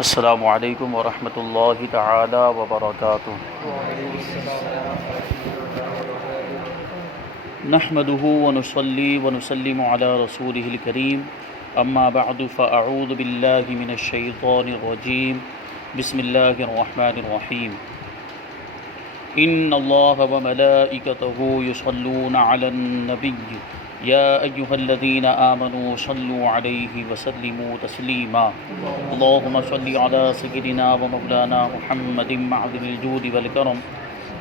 السلام علیکم ورحمۃ اللہ تعالی وبرکاتہ۔ نحمده ونصلي ونسلم على رسوله الكريم، اما بعد فاعوذ باللہ من الشیطان الرجیم، بسم اللہ الرحمن الرحیم۔ ان اللہ وملائکته یصلون علی النبی یا ایہا الذین آمنوا صلوا علیہ وسلموا تسلیما۔ اللہم صل علی سیدنا ومولانا محمد معدن الجود والکرم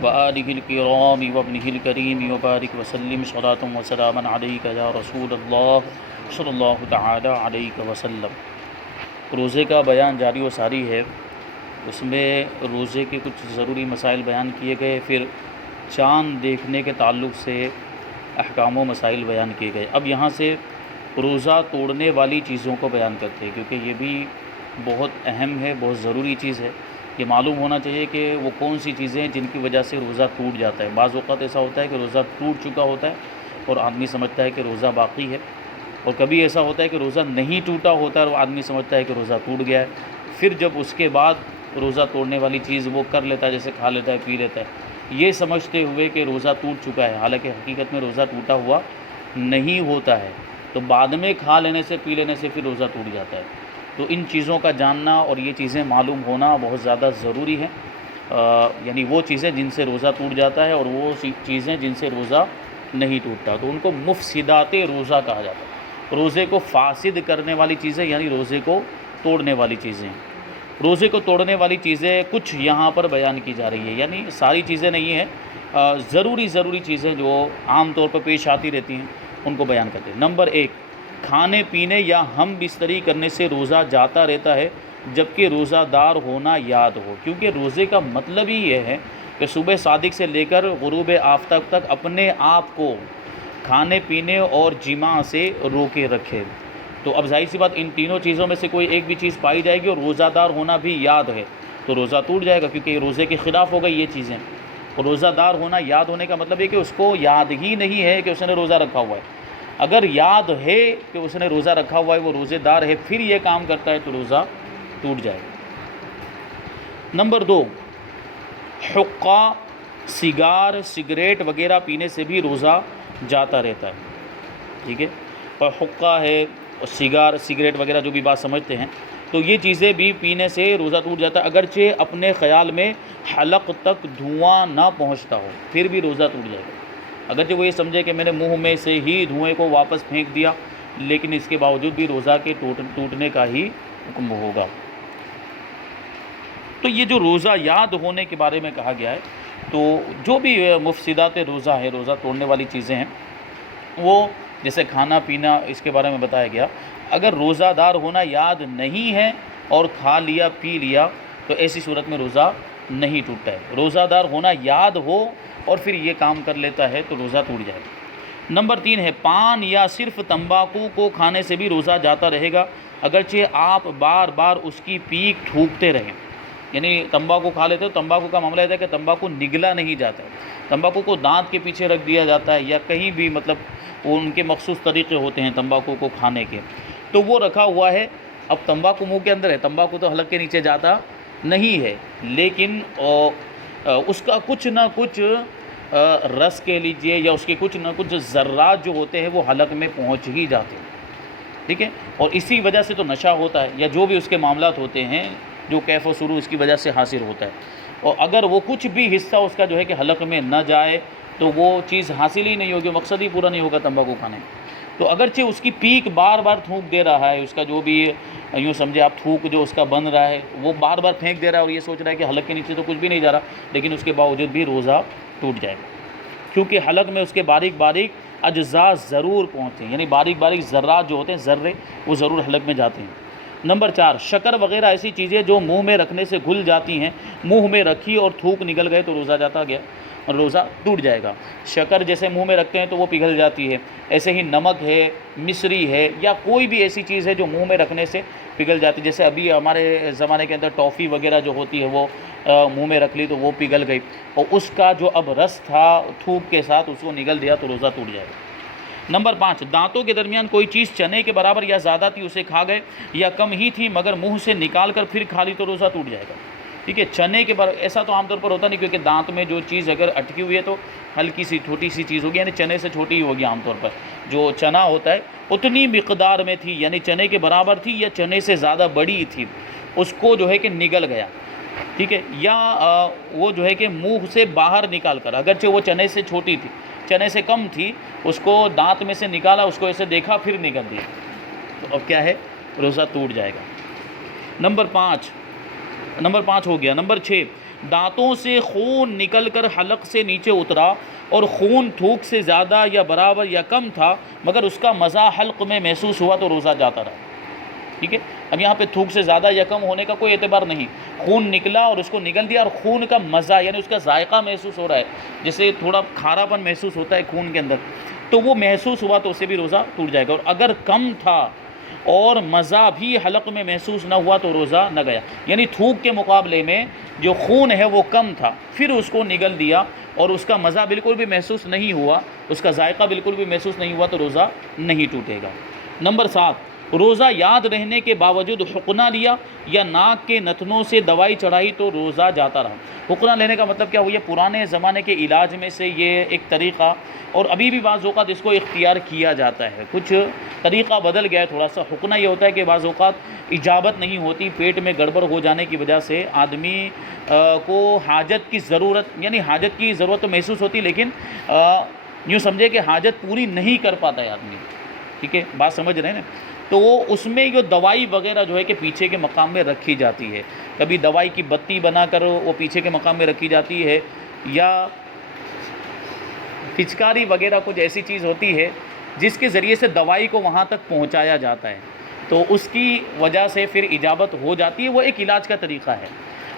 وآلہ الکرام وابنہ الکریم وبارک وسلم صلاۃ وسلاما علیک یا رسول اللہ صلی اللہ تعالی علیہ وسلم۔ روزے کا بیان جاری و ساری ہے، اس میں روزے کے کچھ ضروری مسائل بیان کیے گئے، پھر چاند دیکھنے کے تعلق سے احکام و مسائل بیان کیے گئے۔ اب یہاں سے روزہ توڑنے والی چیزوں کو بیان کرتے ہیں، کیونکہ یہ بھی بہت اہم ہے، بہت ضروری چیز ہے۔ یہ معلوم ہونا چاہیے کہ وہ کون سی چیزیں جن کی وجہ سے روزہ ٹوٹ جاتا ہے۔ بعض اوقات ایسا ہوتا ہے کہ روزہ ٹوٹ چکا ہوتا ہے اور آدمی سمجھتا ہے کہ روزہ باقی ہے، اور کبھی ایسا ہوتا ہے کہ روزہ نہیں ٹوٹا ہوتا ہے اور آدمی سمجھتا ہے کہ روزہ ٹوٹ گیا ہے۔ پھر جب اس کے بعد روزہ توڑنے والی چیز وہ کر لیتا ہے، جیسے کھا لیتا ہے، پی لیتا ہے، یہ سمجھتے ہوئے کہ روزہ ٹوٹ چکا ہے، حالانکہ حقیقت میں روزہ ٹوٹا ہوا نہیں ہوتا ہے۔ تو بعد میں کھا لینے سے، پی لینے سے پھر روزہ ٹوٹ جاتا ہے۔ تو ان چیزوں کا جاننا اور یہ چیزیں معلوم ہونا بہت زیادہ ضروری ہے، یعنی وہ چیزیں جن سے روزہ ٹوٹ جاتا ہے اور وہ چیزیں جن سے روزہ نہیں ٹوٹتا، تو ان کو مفسدات روزہ کہا جاتا ہے۔ روزے کو فاسد کرنے والی چیزیں یعنی روزے کو توڑنے والی چیزیں۔ روزے کو توڑنے والی چیزیں کچھ یہاں پر بیان کی جا رہی ہے، یعنی ساری چیزیں نہیں ہیں، ضروری چیزیں جو عام طور پر پیش آتی رہتی ہیں ان کو بیان کرتے ہیں۔ نمبر 1، کھانے پینے یا ہم بستری کرنے سے روزہ جاتا رہتا ہے جبکہ روزہ دار ہونا یاد ہو، کیونکہ روزے کا مطلب ہی یہ ہے کہ صبح صادق سے لے کر غروب آفتاب تک اپنے آپ کو کھانے پینے اور جماع سے روکے رکھے۔ تو اب ظاہر سی بات ان تینوں چیزوں میں سے کوئی ایک بھی چیز پائی جائے گی اور روزہ دار ہونا بھی یاد ہے تو روزہ ٹوٹ جائے گا، کیونکہ روزے کے خلاف ہو گئی یہ چیزیں۔ اور روزہ دار ہونا یاد ہونے کا مطلب یہ کہ اس کو یاد ہی نہیں ہے کہ اس نے روزہ رکھا ہوا ہے۔ اگر یاد ہے کہ اس نے روزہ رکھا ہوا ہے، وہ روزے دار ہے، پھر یہ کام کرتا ہے تو روزہ ٹوٹ جائے گا۔ نمبر 2، حقہ، سگار، سگریٹ وغیرہ پینے سے بھی روزہ جاتا رہتا ہے، ٹھیک ہے۔ اور حقہ ہے، سگار، سگریٹ وغیرہ جو بھی بات سمجھتے ہیں، تو یہ چیزیں بھی پینے سے روزہ ٹوٹ جاتا ہے، اگرچہ اپنے خیال میں حلق تک دھواں نہ پہنچتا ہو پھر بھی روزہ ٹوٹ جائے گا۔ اگرچہ وہ یہ سمجھے کہ میں نے منہ میں سے ہی دھوئیں کو واپس پھینک دیا، لیکن اس کے باوجود بھی روزہ کے ٹوٹنے کا ہی حکم ہوگا۔ تو یہ جو روزہ یاد ہونے کے بارے میں کہا گیا ہے، تو جو بھی مفسدات روزہ ہے، روزہ توڑنے والی چیزیں ہیں، وہ جیسے کھانا پینا، اس کے بارے میں بتایا گیا۔ اگر روزہ دار ہونا یاد نہیں ہے اور کھا لیا پی لیا تو ایسی صورت میں روزہ نہیں ٹوٹتا ہے۔ روزہ دار ہونا یاد ہو اور پھر یہ کام کر لیتا ہے تو روزہ ٹوٹ جائے گا۔ نمبر 3 ہے، پان یا صرف تمباکو کو کھانے سے بھی روزہ جاتا رہے گا اگرچہ آپ بار بار اس کی پیک تھوکتے رہیں۔ یعنی تمباکو کھا لیتے تو تمباکو کا معاملہ یہ ہے کہ تمباکو نگلا نہیں جاتا ہے، تمباکو کو دانت کے پیچھے رکھ دیا جاتا ہے یا کہیں بھی، مطلب وہ ان کے مخصوص طریقے ہوتے ہیں تمباکو کو کھانے کے، تو وہ رکھا ہوا ہے۔ اب تمباکو منہ کے اندر ہے، تمباکو تو حلق کے نیچے جاتا نہیں ہے، لیکن اس کا کچھ نہ کچھ رس کہہ لیجئے یا اس کے کچھ نہ کچھ ذرات جو ہوتے ہیں وہ حلق میں پہنچ ہی جاتے ہیں، ٹھیک ہے۔ اور اسی وجہ سے تو نشہ ہوتا ہے، یا جو بھی اس کے معاملات ہوتے ہیں، جو کیف و سرور اس کی وجہ سے حاصل ہوتا ہے۔ اور اگر وہ کچھ بھی حصہ اس کا جو ہے کہ حلق میں نہ جائے تو وہ چیز حاصل ہی نہیں ہوگی، مقصد ہی پورا نہیں ہوگا تمباکو کھانے۔ تو اگرچہ اس کی پیک بار بار تھوک دے رہا ہے، اس کا جو بھی یوں سمجھے آپ تھوک جو اس کا بن رہا ہے وہ بار بار پھینک دے رہا ہے اور یہ سوچ رہا ہے کہ حلق کے نیچے تو کچھ بھی نہیں جا رہا، لیکن اس کے باوجود بھی روزہ ٹوٹ جائے گا، کیونکہ حلق میں اس کے باریک باریک اجزاء ضرور پہنچتے ہیں، یعنی باریک باریک ذرات جو ہوتے ہیں، ذرے، وہ ضرور حلق میں جاتے ہیں۔ نمبر 4، شکر وغیرہ ایسی چیزیں جو منہ میں رکھنے سے گھل جاتی ہیں، منہ میں رکھی اور تھوک نکل گئے تو روزہ جاتا گیا اور روزہ ٹوٹ جائے گا۔ شکر جیسے منہ میں رکھتے ہیں تو وہ پگھل جاتی ہے، ایسے ہی نمک ہے، مصری ہے، یا کوئی بھی ایسی چیز ہے جو منہ میں رکھنے سے پگھل جاتی ہے، جیسے ابھی ہمارے زمانے کے اندر ٹافی وغیرہ جو ہوتی ہے وہ منہ میں رکھ لی تو وہ پگھل گئی، اور اس کا جو اب رس تھا تھوک کے ساتھ اس کو نگل دیا تو روزہ ٹوٹ جائے گا۔ نمبر 5، دانتوں کے درمیان کوئی چیز چنے کے برابر یا زیادہ تھی اسے کھا گئے، یا کم ہی تھی مگر منہ سے نکال کر پھر کھا لی تو روزہ ٹوٹ جائے گا. ٹھیک ہے، چنے کے برابر ایسا تو عام طور پر ہوتا نہیں، کیونکہ دانت میں جو چیز اگر اٹکی ہوئی ہے تو ہلکی سی چھوٹی سی چیز ہوگی، یعنی چنے سے چھوٹی ہی ہوگی. عام طور پر جو چنا ہوتا ہے اتنی مقدار میں تھی، یعنی چنے کے برابر تھی یا چنے سے زیادہ بڑی تھی، اس کو جو ہے کہ نگل گیا. ٹھیک ہے، یا وہ جو ہے کہ منہ سے باہر نکال کر، اگرچہ وہ چنے سے چھوٹی تھی، چنے سے کم تھی، اس کو دانت میں سے نکالا، اس کو ایسے دیکھا پھر نگل دیا، تو اب کیا ہے، روزہ ٹوٹ جائے گا. نمبر 5 ہو گیا. نمبر 6، دانتوں سے خون نکل کر حلق سے نیچے اترا اور خون تھوک سے زیادہ یا برابر یا کم تھا مگر اس کا مزہ حلق میں محسوس ہوا تو روزہ جاتا رہا. ٹھیک ہے، اب یہاں پہ تھوک سے زیادہ یا کم ہونے کا کوئی اعتبار نہیں، خون نکلا اور اس کو نگل دیا، اور خون کا مزہ یعنی اس کا ذائقہ محسوس ہو رہا ہے، جیسے تھوڑا کھارا پن محسوس ہوتا ہے خون کے اندر، تو وہ محسوس ہوا تو اسے بھی روزہ ٹوٹ جائے گا. اور اگر کم تھا اور مزہ بھی حلق میں محسوس نہ ہوا تو روزہ نہ گیا. یعنی تھوک کے مقابلے میں جو خون ہے وہ کم تھا، پھر اس کو نگل دیا اور اس کا مزہ بالکل بھی محسوس نہیں ہوا، اس کا ذائقہ بالکل بھی محسوس نہیں ہوا تو روزہ نہیں ٹوٹے گا. نمبر 7، روزہ یاد رہنے کے باوجود حقنہ لیا یا ناک کے نتنوں سے دوائی چڑھائی تو روزہ جاتا رہا. حقنہ لینے کا مطلب کیا ہوا؟ یہ پرانے زمانے کے علاج میں سے یہ ایک طریقہ، اور ابھی بھی بعض اوقات اس کو اختیار کیا جاتا ہے، کچھ طریقہ بدل گیا ہے تھوڑا سا. حقنہ یہ ہوتا ہے کہ بعض اوقات اجابت نہیں ہوتی، پیٹ میں گڑبڑ ہو جانے کی وجہ سے آدمی کو حاجت کی ضرورت، یعنی حاجت کی ضرورت تو محسوس ہوتی، لیکن یوں سمجھے کہ حاجت پوری نہیں کر پاتا ہے آدمی. ٹھیک ہے، بات سمجھ رہے ہیں نا؟ تو وہ اس میں جو دوائی وغیرہ جو ہے کہ پیچھے کے مقام میں رکھی جاتی ہے، کبھی دوائی کی بتی بنا کر وہ پیچھے کے مقام میں رکھی جاتی ہے، یا پچکاری وغیرہ کچھ ایسی چیز ہوتی ہے جس کے ذریعے سے دوائی کو وہاں تک پہنچایا جاتا ہے، تو اس کی وجہ سے پھر اجابت ہو جاتی ہے. وہ ایک علاج کا طریقہ ہے،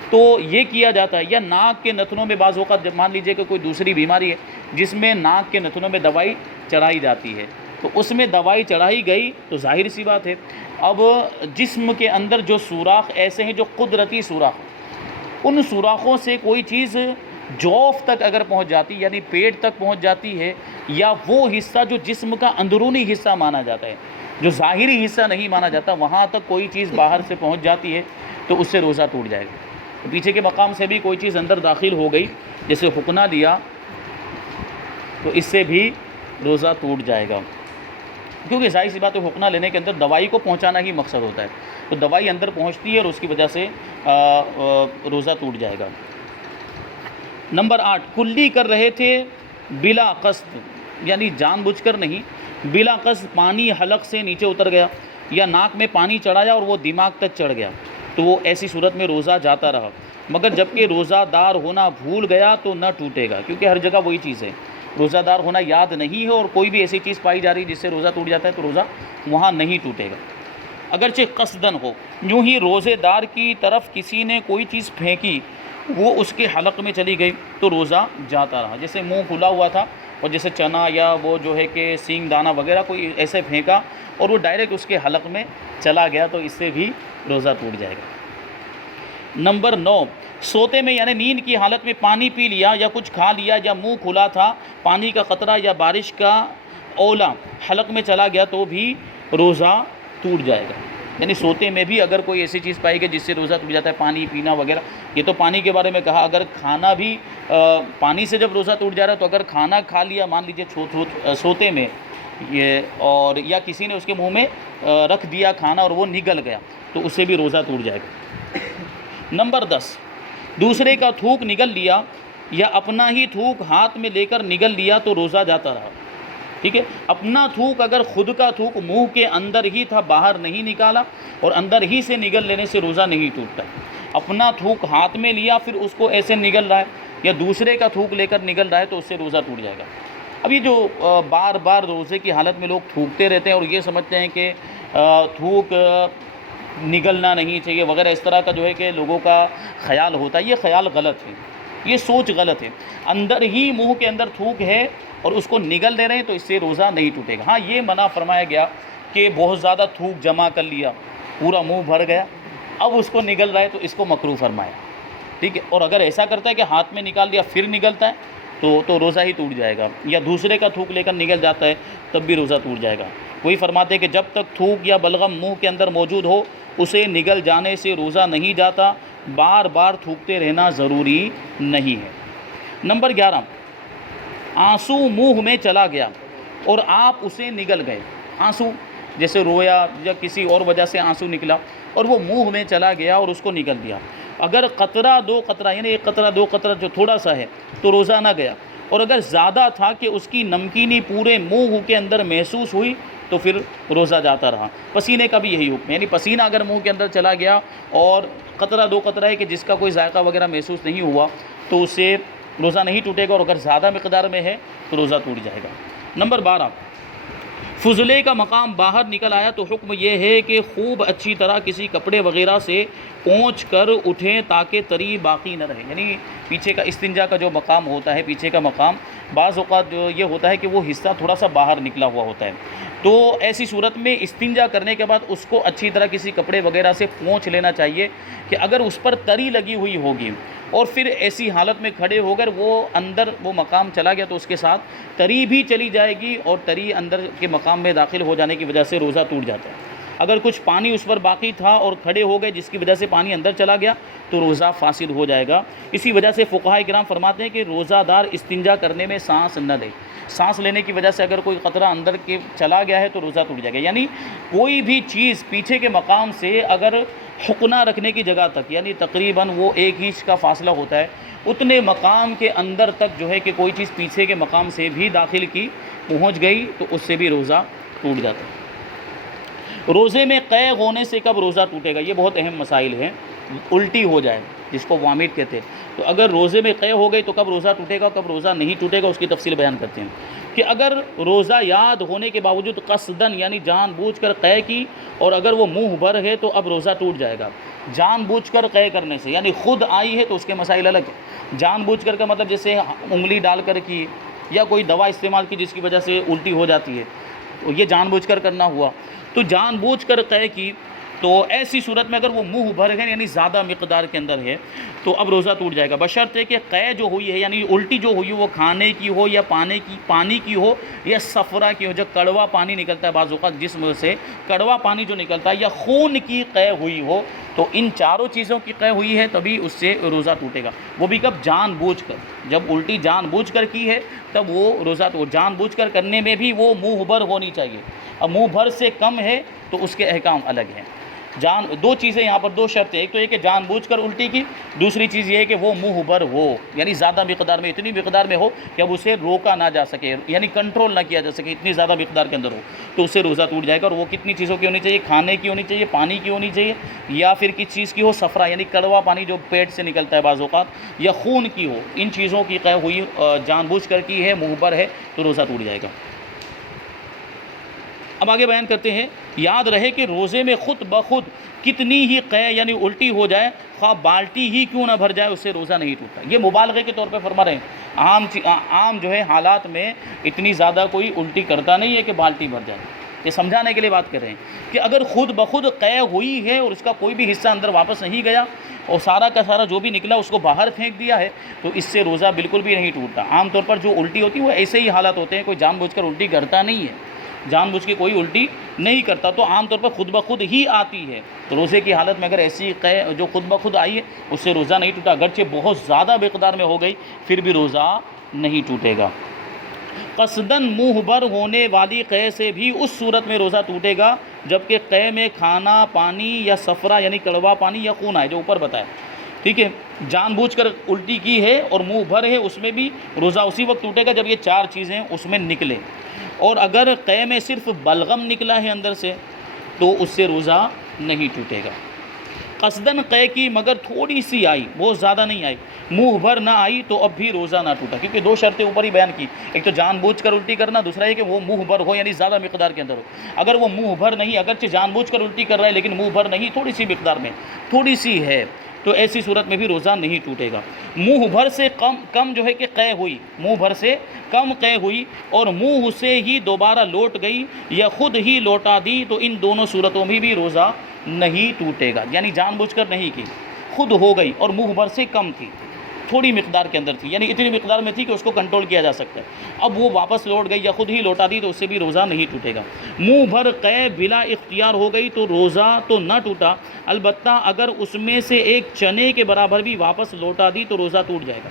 تو یہ کیا جاتا ہے. یا ناک کے نتنوں میں بعض اوقات مان لیجئے کہ کوئی دوسری بیماری ہے جس میں ناک کے نتنوں میں دوائی چڑھائی جاتی ہے، تو اس میں دوائی چڑھائی گئی تو ظاہر سی بات ہے اب جسم کے اندر جو سوراخ ایسے ہیں جو قدرتی سوراخ، ان سوراخوں سے کوئی چیز جوف تک اگر پہنچ جاتی، یعنی پیٹ تک پہنچ جاتی ہے، یا وہ حصہ جو جسم کا اندرونی حصہ مانا جاتا ہے، جو ظاہری حصہ نہیں مانا جاتا، وہاں تک کوئی چیز باہر سے پہنچ جاتی ہے تو اس سے روزہ ٹوٹ جائے گا. پیچھے کے مقام سے بھی کوئی چیز اندر داخل ہو گئی، جیسے حقنہ لیا، تو اس سے بھی روزہ ٹوٹ جائے گا، کیونکہ ظاہر سی بات ہے حقنہ لینے کے اندر دوائی کو پہنچانا ہی مقصد ہوتا ہے، تو دوائی اندر پہنچتی ہے اور اس کی وجہ سے روزہ ٹوٹ جائے گا. نمبر 8، کلی کر رہے تھے بلا قصد، یعنی جان بوجھ کر نہیں، بلا قصد پانی حلق سے نیچے اتر گیا یا ناک میں پانی چڑھایا اور وہ دماغ تک چڑھ گیا تو وہ ایسی صورت میں روزہ جاتا رہا، مگر جبکہ روزہ دار ہونا بھول گیا تو نہ ٹوٹے گا. کیونکہ ہر جگہ وہی چیز ہے، روزہ دار ہونا یاد نہیں ہے اور کوئی بھی ایسی چیز پائی جا رہی جس سے روزہ ٹوٹ جاتا ہے تو روزہ وہاں نہیں ٹوٹے گا. اگرچہ قصدن ہو، یوں ہی روزے دار کی طرف کسی نے کوئی چیز پھینکی، وہ اس کے حلق میں چلی گئی تو روزہ جاتا رہا. جیسے منہ کھلا ہوا تھا اور جیسے چنا یا وہ جو ہے کہ سینگ دانہ وغیرہ کوئی ایسے پھینکا اور وہ ڈائریکٹ اس کے حلق میں چلا گیا تو اس سے بھی روزہ ٹوٹ جائے گا. نمبر 9، سوتے میں یعنی نیند کی حالت میں پانی پی لیا یا کچھ کھا لیا یا منہ کھلا تھا، پانی کا قطرہ یا بارش کا اولا حلق میں چلا گیا تو بھی روزہ ٹوٹ جائے گا. یعنی سوتے میں بھی اگر کوئی ایسی چیز پائی گئی جس سے روزہ ٹوٹ جاتا ہے، پانی پینا وغیرہ، یہ تو پانی کے بارے میں کہا. اگر کھانا بھی پانی سے جب روزہ ٹوٹ جا رہا ہے تو اگر کھانا کھا لیا مان لیجیے سوتے میں یہ، اور یا کسی نے اس کے منہ میں رکھ دیا کھانا اور وہ نگل گیا تو اس سے بھی روزہ ٹوٹ جائے گا. نمبر 10، دوسرے کا تھوک نگل لیا یا اپنا ہی تھوک ہاتھ میں لے کر نگل لیا تو روزہ جاتا رہا. ٹھیک ہے، اپنا تھوک اگر خود کا تھوک منہ کے اندر ہی تھا، باہر نہیں نکالا اور اندر ہی سے نگل لینے سے روزہ نہیں ٹوٹتا. اپنا تھوک ہاتھ میں لیا پھر اس کو ایسے نگل رہا ہے یا دوسرے کا تھوک لے کر نگل رہا ہے تو اس سے روزہ ٹوٹ جائے گا. اب یہ جو بار بار روزے کی حالت میں لوگ تھوکتے رہتے ہیں اور یہ سمجھتے ہیں کہ تھوک نگلنا نہیں چاہیے وغیرہ، اس طرح کا جو ہے کہ لوگوں کا خیال ہوتا ہے، یہ خیال غلط ہے، یہ سوچ غلط ہے. اندر ہی منہ کے اندر تھوک ہے اور اس کو نگل دے رہے ہیں تو اس سے روزہ نہیں ٹوٹے گا. ہاں یہ منع فرمایا گیا کہ بہت زیادہ تھوک جمع کر لیا، پورا منہ بھر گیا، اب اس کو نگل رہا ہے تو اس کو مکروہ فرمایا. ٹھیک ہے، اور اگر ایسا کرتا ہے کہ ہاتھ میں نکال دیا پھر نگلتا ہے تو روزہ ہی ٹوٹ جائے گا، یا دوسرے کا تھوک لے کر نگل جاتا ہے تب بھی روزہ ٹوٹ جائے گا۔ وہی فرماتے ہیں کہ جب تک تھوک یا بلغم منہ کے اندر موجود ہو اسے نگل جانے سے روزہ نہیں جاتا، بار بار تھوکتے رہنا ضروری نہیں ہے۔ نمبر 11، آنسو منہ میں چلا گیا اور آپ اسے نگل گئے۔ آنسو جیسے رویا یا کسی اور وجہ سے آنسو نکلا اور وہ منہ میں چلا گیا اور اس کو نگل دیا، اگر قطرہ دو قطرہ یعنی ایک قطرہ دو قطرہ جو تھوڑا سا ہے تو روزہ نہ گیا، اور اگر زیادہ تھا کہ اس کی نمکینی پورے منہ کے اندر محسوس ہوئی تو پھر روزہ جاتا رہا۔ پسینے کا بھی یہی حکم ہے، یعنی پسینہ اگر منہ کے اندر چلا گیا اور قطرہ دو قطرہ ہے کہ جس کا کوئی ذائقہ وغیرہ محسوس نہیں ہوا تو اس سے روزہ نہیں ٹوٹے گا، اور اگر زیادہ مقدار میں ہے تو روزہ ٹوٹ جائے گا۔ نمبر 12، فضلے کا مقام باہر نکل آیا تو حکم یہ ہے کہ خوب اچھی طرح کسی کپڑے وغیرہ سے پونچھ کر اٹھیں تاکہ تری باقی نہ رہے۔ یعنی پیچھے کا استنجا کا جو مقام ہوتا ہے، پیچھے کا مقام بعض اوقات جو یہ ہوتا ہے کہ وہ حصہ تھوڑا سا باہر نکلا ہوا ہوتا ہے، تو ایسی صورت میں استنجا کرنے کے بعد اس کو اچھی طرح کسی کپڑے وغیرہ سے پونچھ لینا چاہیے کہ اگر اس پر تری لگی ہوئی ہوگی اور پھر ایسی حالت میں کھڑے ہو کر وہ اندر وہ مقام چلا گیا تو اس کے ساتھ تری بھی چلی جائے گی، اور تری اندر کے مقام میں داخل ہو جانے کی وجہ سے روزہ ٹوٹ جاتا ہے۔ اگر کچھ پانی اس پر باقی تھا اور کھڑے ہو گئے جس کی وجہ سے پانی اندر چلا گیا تو روزہ فاسد ہو جائے گا۔ اسی وجہ سے فقہاء کرام فرماتے ہیں کہ روزہ دار استنجا کرنے میں سانس نہ لے، سانس لینے کی وجہ سے اگر کوئی قطرہ اندر کے چلا گیا ہے تو روزہ ٹوٹ جائے گا۔ یعنی کوئی بھی چیز پیچھے کے مقام سے اگر حقنہ رکھنے کی جگہ تک، یعنی تقریباً وہ 1 انچ کا فاصلہ ہوتا ہے، اتنے مقام کے اندر تک جو ہے کہ کوئی چیز پیچھے کے مقام سے بھی داخل کی پہنچ گئی تو اس سے بھی روزہ ٹوٹ جاتا ہے۔ روزے میں قے ہونے سے کب روزہ ٹوٹے گا؟ یہ بہت اہم مسائل ہیں۔ الٹی ہو جائے جس کو وامٹ کہتے ہیں، تو اگر روزے میں قے ہو گئی تو کب روزہ ٹوٹے گا، کب روزہ نہیں ٹوٹے گا، اس کی تفصیل بیان کرتے ہیں کہ اگر روزہ یاد ہونے کے باوجود قصدن یعنی جان بوجھ کر قے کی اور اگر وہ منہ بھر ہے تو اب روزہ ٹوٹ جائے گا۔ جان بوجھ کر قے کرنے سے یعنی خود آئی ہے تو اس کے مسائل الگ ہیں۔ جان بوجھ کر کا مطلب جیسے انگلی ڈال کر کی یا کوئی دوا استعمال کی جس کی وجہ سے الٹی ہو جاتی ہے، یہ جان بوجھ کر کرنا ہوا۔ تو جان بوجھ کر قے کی تو ایسی صورت میں اگر وہ منہ بھر ہے یعنی زیادہ مقدار کے اندر ہے تو اب روزہ ٹوٹ جائے گا، بشرطے کہ قے جو ہوئی ہے یعنی الٹی جو ہوئی وہ کھانے کی ہو یا پانی کی ہو یا صفرا کی ہو، جو کڑوا پانی نکلتا ہے بعض اوقات جسم سے کڑوا پانی جو نکلتا ہے، یا خون کی قے ہوئی ہو، تو ان چاروں چیزوں کی قے ہوئی ہے تبھی اس سے روزہ ٹوٹے گا۔ وہ بھی کب؟ جان بوجھ کر۔ جب الٹی جان بوجھ کر کی ہے تب وہ روزہ تو جان بوجھ کر کرنے میں بھی وہ منہ بھر ہونی چاہیے، اب منہ بھر سے کم ہے تو اس کے احکام الگ ہیں۔ دو چیزیں یہاں پر، دو شرطیں، ایک تو یہ کہ جان بوجھ کر الٹی کی، دوسری چیز یہ ہے کہ وہ منہ بھر ہو یعنی زیادہ مقدار میں، اتنی مقدار میں ہو کہ اب اسے روکا نہ جا سکے، یعنی کنٹرول نہ کیا جا سکے، اتنی زیادہ مقدار کے اندر ہو تو اس سے روزہ ٹوٹ جائے گا۔ اور وہ کتنی چیزوں کی ہونی چاہیے؟ کھانے کی ہونی چاہیے، پانی کی ہونی چاہیے، یا پھر کس چیز کی ہو؟ صفرا یعنی کڑوا پانی جو پیٹ سے نکلتا ہے بعض اوقات، یا خون کی ہو۔ ان چیزوں کی قے ہوئی جان بوجھ کر کی ہے، منہ بھر ہے تو روزہ ٹوٹ جائے گا۔ اب آگے بیان کرتے ہیں، یاد رہے کہ روزے میں خود بخود کتنی ہی قے یعنی الٹی ہو جائے، خواہ بالٹی ہی کیوں نہ بھر جائے، اس سے روزہ نہیں ٹوٹتا۔ یہ مبالغے کے طور پہ فرما رہے ہیں، عام جو ہے حالات میں اتنی زیادہ کوئی الٹی کرتا نہیں ہے کہ بالٹی بھر جائے۔ یہ سمجھانے کے لیے بات کر رہے ہیں کہ اگر خود بخود قے ہوئی ہے اور اس کا کوئی بھی حصہ اندر واپس نہیں گیا اور سارا کا سارا جو بھی نکلا اس کو باہر پھینک دیا ہے تو اس سے روزہ بالکل بھی نہیں ٹوٹتا۔ عام طور پر جو الٹی ہوتی ہے وہ ایسے ہی حالات ہوتے ہیں، کوئی جان بوجھ کر الٹی کرتا نہیں ہے، جان بوجھ کے کوئی الٹی نہیں کرتا، تو عام طور پر خود بخود ہی آتی ہے۔ تو روزے کی حالت میں اگر ایسی قے جو خود بخود آئی ہے اس سے روزہ نہیں ٹوٹا، اگرچہ بہت زیادہ مقدار میں ہو گئی پھر بھی روزہ نہیں ٹوٹے گا۔ قصدن منہ بھر ہونے والی قے سے بھی اس صورت میں روزہ ٹوٹے گا جبکہ قے میں کھانا، پانی یا صفرا یعنی کڑوا پانی یا خون آئے، جو اوپر بتایا، ٹھیک ہے۔ جان بوجھ کر الٹی کی ہے اور منہ بھر ہے، اس میں بھی روزہ اسی وقت ٹوٹے گا جب یہ 4 چیزیں اس میں نکلیں۔ اور اگر قے میں صرف بلغم نکلا ہے اندر سے تو اس سے روزہ نہیں ٹوٹے گا۔ قصدن قے کی مگر تھوڑی سی آئی، بہت زیادہ نہیں آئی، منہ بھر نہ آئی تو اب بھی روزہ نہ ٹوٹا، کیونکہ 2 شرطیں اوپر ہی بیان کی، ایک تو جان بوجھ کر الٹی کرنا، دوسرا یہ کہ وہ منہ بھر ہو یعنی زیادہ مقدار کے اندر ہو۔ اگر وہ منہ بھر نہیں، اگرچہ جان بوجھ کر الٹی کر رہا ہے لیکن منہ بھر نہیں، تھوڑی سی مقدار میں، تھوڑی سی ہے، تو ایسی صورت میں بھی روزہ نہیں ٹوٹے گا۔ منہ بھر سے کم جو ہے کہ قے ہوئی، منہ بھر سے کم قے ہوئی اور منہ سے ہی دوبارہ لوٹ گئی یا خود ہی لوٹا دی تو ان دونوں صورتوں میں بھی روزہ نہیں ٹوٹے گا۔ یعنی جان بوجھ کر نہیں کی، خود ہو گئی اور منہ بھر سے کم تھی تھوڑی مقدار کے اندر تھی، یعنی اتنی مقدار میں تھی کہ اس کو کنٹرول کیا جا سکتا ہے، اب وہ واپس لوٹ گئی یا خود ہی لوٹا دی تو اس سے بھی روزہ نہیں ٹوٹے گا۔ منہ بھر قے بلا اختیار ہو گئی تو روزہ تو نہ ٹوٹا، البتہ اگر اس میں سے ایک چنے کے برابر بھی واپس لوٹا دی تو روزہ ٹوٹ جائے گا۔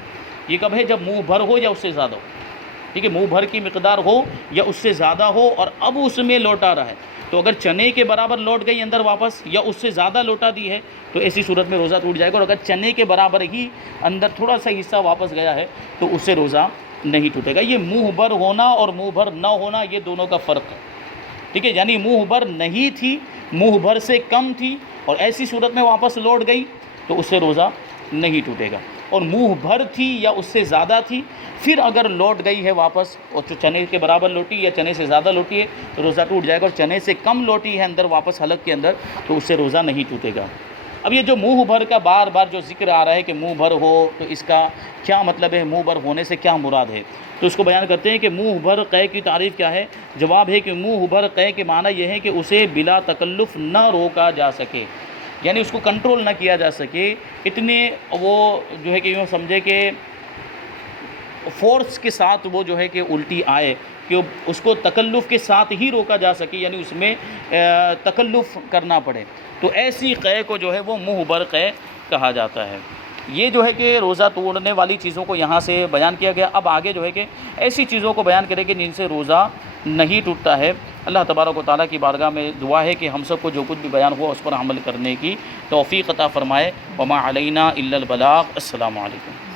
یہ کب ہے؟ جب منہ بھر ہو یا اس سے زیادہ ہو، ٹھیک ہے، منہ بھر کی مقدار ہو یا اس سے زیادہ ہو اور اب اس میں لوٹا رہا ہے، تو اگر چنے کے برابر لوٹ گئی اندر واپس یا اس سے زیادہ لوٹا دی ہے تو ایسی صورت میں روزہ ٹوٹ جائے گا، اور اگر چنے کے برابر ہی اندر تھوڑا سا حصہ واپس گیا ہے تو اس سے روزہ نہیں ٹوٹے گا۔ یہ منہ بھر ہونا اور منہ بھر نہ ہونا یہ دونوں کا فرق ہے، ٹھیک ہے، یعنی منہ بھر نہیں تھی، منہ بھر سے کم تھی اور ایسی صورت میں واپس لوٹ گئی تو اس سے روزہ نہیں ٹوٹے گا، اور منہ بھر تھی یا اس سے زیادہ تھی پھر اگر لوٹ گئی ہے واپس اور جو چنے کے برابر لوٹی یا چنے سے زیادہ لوٹی ہے تو روزہ ٹوٹ جائے گا، اور چنے سے کم لوٹی ہے اندر واپس حلق کے اندر تو اس سے روزہ نہیں ٹوٹے گا۔ اب یہ جو منہ بھر کا بار بار جو ذکر آ رہا ہے کہ منہ بھر ہو تو اس کا کیا مطلب ہے، منہ بھر ہونے سے کیا مراد ہے، تو اس کو بیان کرتے ہیں کہ منہ بھر قے کی تعریف کیا ہے۔ جواب ہے کہ منہ بھر قے کے معنی یہ ہے کہ اسے بلا تکلف نہ روکا جا سکے، یعنی اس کو کنٹرول نہ کیا جا سکے، اتنے وہ جو ہے کہ یوں سمجھے کہ فورس کے ساتھ وہ جو ہے کہ الٹی آئے کہ اس کو تکلف کے ساتھ ہی روکا جا سکے، یعنی اس میں تکلف کرنا پڑے، تو ایسی قے کو جو ہے وہ منہ بھر قے کہا جاتا ہے۔ یہ جو ہے کہ روزہ توڑنے والی چیزوں کو یہاں سے بیان کیا گیا۔ اب آگے جو ہے کہ ایسی چیزوں کو بیان کرے کہ جن سے روزہ نہیں ٹوٹتا ہے۔ اللہ تبارک و تعالیٰ کی بارگاہ میں دعا ہے کہ ہم سب کو جو کچھ بھی بیان ہوا اس پر عمل کرنے کی توفیق عطا فرمائے۔ وما علینا الا البلاغ۔ السلام علیکم۔